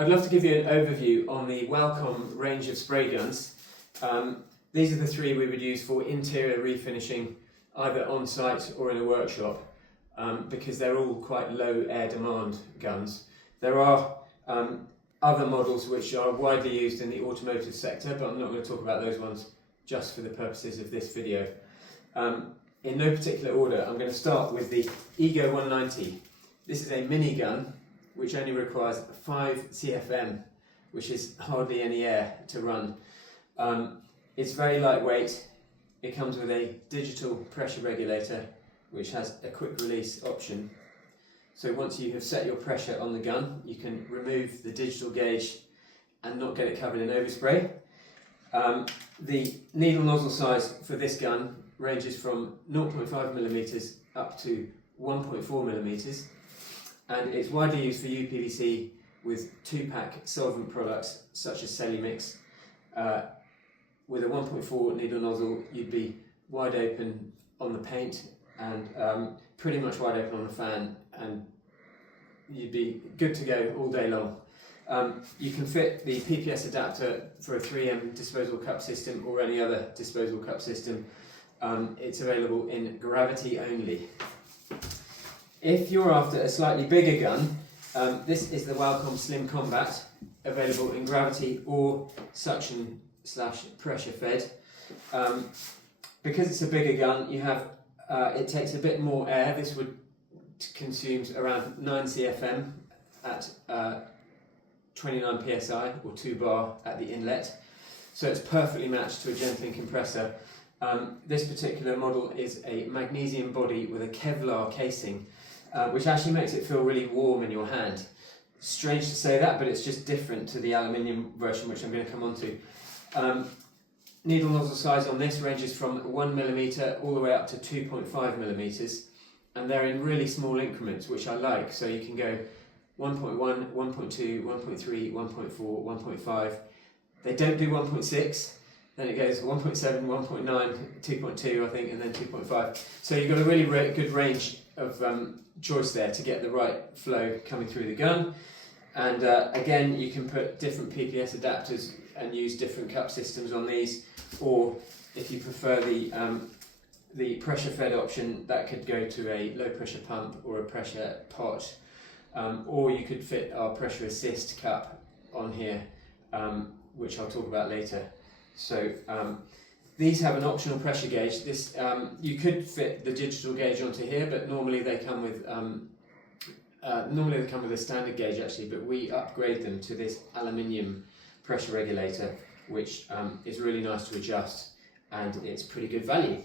I'd love to give you an overview on the Walcom range of spray guns. These are the three we would use for interior refinishing, either on site or in a workshop, because they're all quite low air demand guns. There are other models which are widely used in the automotive sector, but I'm not going to talk about those ones just for the purposes of this video. In no particular order, I'm going to start with the Ego 190. This is a mini gun which only requires 5 CFM, which is hardly any air to run. It's very lightweight. It comes with a digital pressure regulator which has a quick release option. So once you have set your pressure on the gun, you can remove the digital gauge and not get it covered in overspray. The needle nozzle size for this gun ranges from 0.5mm up to 1.4mm, and it's widely used for uPVC with 2-pack solvent products such as Celimix. With a 1.4 needle nozzle, you'd be wide open on the paint and pretty much wide open on the fan, and you'd be good to go all day long. You can fit the PPS adapter for a 3M disposable cup system or any other disposable cup system. It's available in gravity only. If you're after a slightly bigger gun, this is the Walcom Slim Combat, available in gravity or suction/pressure fed. Because it's a bigger gun, you have it takes a bit more air. This would consumes around 9 CFM at 29 psi or 2 bar at the inlet, so it's perfectly matched to a Gentling compressor. This particular model is a magnesium body with a Kevlar casing, which actually makes it feel really warm in your hand. Strange to say that, but it's just different to the aluminium version, which I'm going to come on to. Needle nozzle size on this ranges from 1mm all the way up to 2.5mm, and they're in really small increments, which I like. So you can go 1.1, 1.2, 1.3, 1.4, 1.5. They don't do 1.6. Then it goes 1.7, 1.9, 2.2 I think, and then 2.5. So you've got a really good range of choice there to get the right flow coming through the gun. And again, you can put different PPS adapters and use different cup systems on these, or if you prefer the pressure fed option, that could go to a low pressure pump or a pressure pot, or you could fit our pressure assist cup on here, which I'll talk about later. So these have an optional pressure gauge. This you could fit the digital gauge onto here, but normally they come with a standard gauge actually. But we upgrade them to this aluminium pressure regulator, which is really nice to adjust, and it's pretty good value.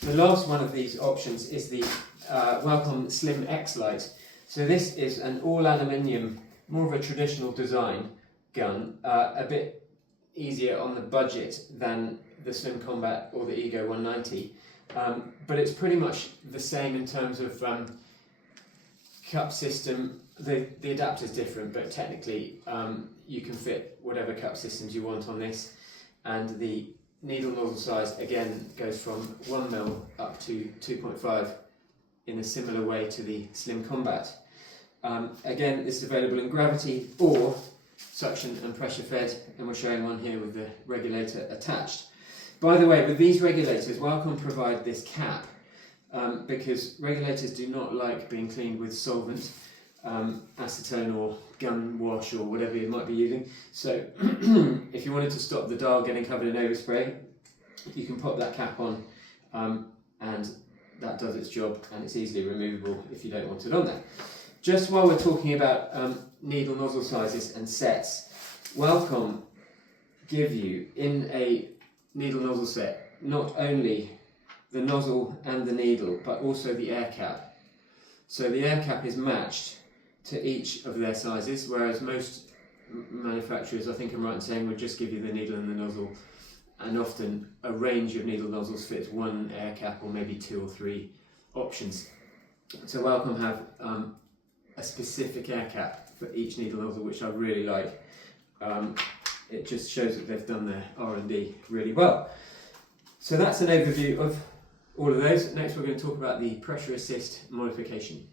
The last one of these options is the Walcom Slim X-Lite. So this is an all aluminium, more of a traditional design gun, a bit easier on the budget than the Slim Combat or the Ego 190, but it's pretty much the same in terms of cup system. The adapter is different, but technically you can fit whatever cup systems you want on this, and the needle nozzle size again goes from 1mm up to 2.5 in a similar way to the Slim Combat. Again, this is available in gravity or suction and pressure fed, and we're showing one here with the regulator attached. By the way, with these regulators, Walcom provide this cap because regulators do not like being cleaned with solvent, acetone or gun wash or whatever you might be using. So if you wanted to stop the dial getting covered in overspray, you can pop that cap on, and that does its job, and it's easily removable if you don't want it on there. Just while we're talking about needle nozzle sizes and sets, Walcom give you in a needle nozzle set not only the nozzle and the needle, but also the air cap. So the air cap is matched to each of their sizes, whereas most manufacturers, I think I'm right in saying, would just give you the needle and the nozzle, and often a range of needle nozzles fits one air cap or maybe 2 or 3 options. So Walcom have a specific air cap for each needle nozzle, which I really like. It just shows that they've done their R&D really well. So that's an overview of all of those. Next we're going to talk about the pressure assist modification.